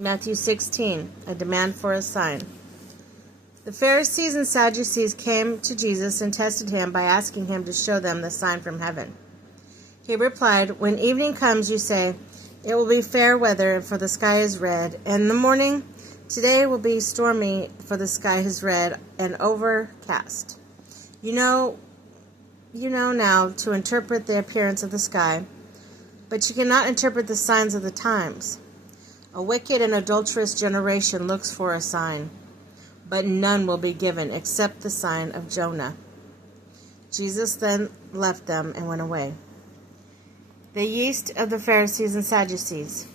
Matthew 16, a demand for a sign. The Pharisees and Sadducees came to Jesus and tested him by asking him to show them the sign from heaven. He replied, "When evening comes, you say, 'It will be fair weather, for the sky is red,' and in the morning, 'Today will be stormy, for the sky is red and overcast.' You know now to interpret the appearance of the sky, but you cannot interpret the signs of the times. A wicked and adulterous generation looks for a sign, but none will be given except the sign of Jonah." Jesus then left them and went away. The yeast of the Pharisees and Sadducees.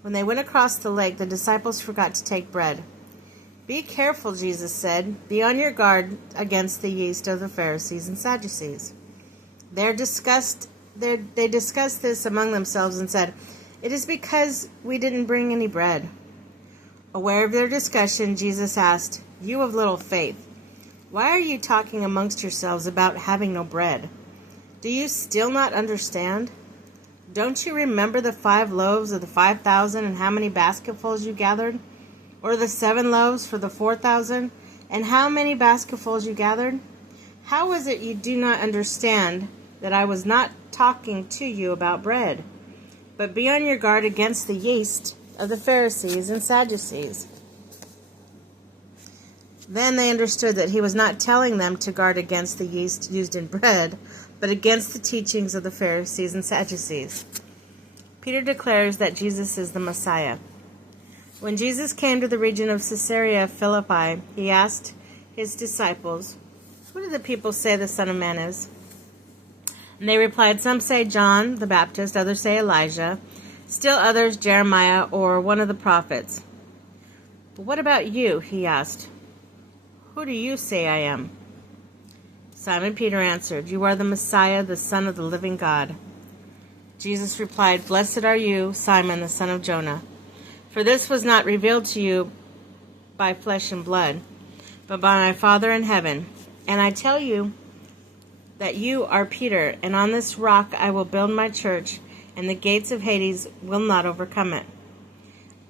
When they went across the lake, the disciples forgot to take bread. "Be careful," Jesus said. "Be on your guard against the yeast of the Pharisees and Sadducees." They discussed this among themselves and said, "It is because we didn't bring any bread." Aware of their discussion, Jesus asked, "You of little faith, why are you talking amongst yourselves about having no bread? Do you still not understand? Don't you remember the 5 loaves of the 5,000 and how many basketfuls you gathered? Or the 7 loaves for the 4,000 and how many basketfuls you gathered? How is it you do not understand that I was not talking to you about bread? But be on your guard against the yeast of the Pharisees and Sadducees." Then they understood that he was not telling them to guard against the yeast used in bread, but against the teachings of the Pharisees and Sadducees. Peter declares that Jesus is the Messiah. When Jesus came to the region of Caesarea Philippi, he asked his disciples, "What do the people say the Son of Man is?" And they replied, "Some say John the Baptist, others say Elijah, still others Jeremiah or one of the prophets." "But what about you?" he asked. "Who do you say I am?" Simon Peter answered, "You are the Messiah, the Son of the living God." Jesus replied, "Blessed are you, Simon, the son of Jonah, for this was not revealed to you by flesh and blood, but by my Father in heaven. And I tell you that you are Peter, and on this rock I will build my church, and the gates of Hades will not overcome it.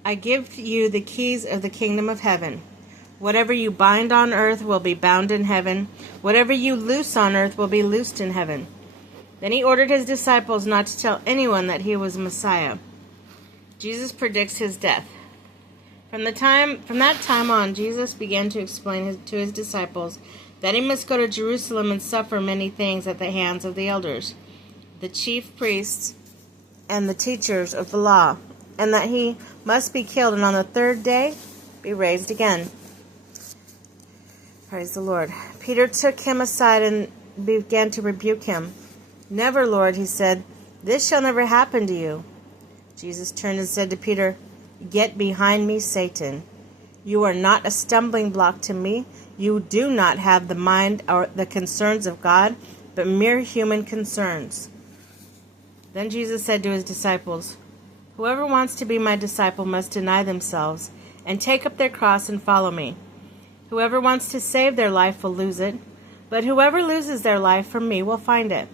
I give you the keys of the kingdom of heaven. Whatever you bind on earth will be bound in heaven. Whatever you loose on earth will be loosed in heaven." Then he ordered his disciples not to tell anyone that he was Messiah. Jesus predicts his death. From that time on, Jesus began to explain to his disciples that he must go to Jerusalem and suffer many things at the hands of the elders, the chief priests, and the teachers of the law, and that he must be killed and on the 3rd day be raised again. Praise the Lord. Peter took him aside and began to rebuke him. "Never, Lord," he said. "This shall never happen to you." Jesus turned and said to Peter, "Get behind me, Satan. You are not a stumbling block to me. You do not have the mind or the concerns of God, but mere human concerns." Then Jesus said to his disciples, "Whoever wants to be my disciple must deny themselves and take up their cross and follow me. Whoever wants to save their life will lose it, but whoever loses their life for me will find it.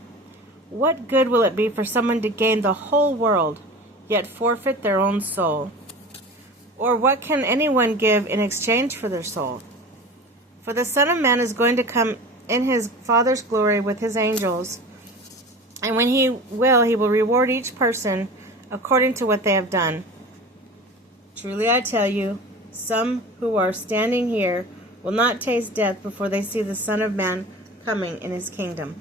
What good will it be for someone to gain the whole world, yet forfeit their own soul? Or what can anyone give in exchange for their soul? For the Son of Man is going to come in his Father's glory with his angels, and when he will reward each person according to what they have done. Truly I tell you, some who are standing here will not taste death before they see the Son of Man coming in his kingdom."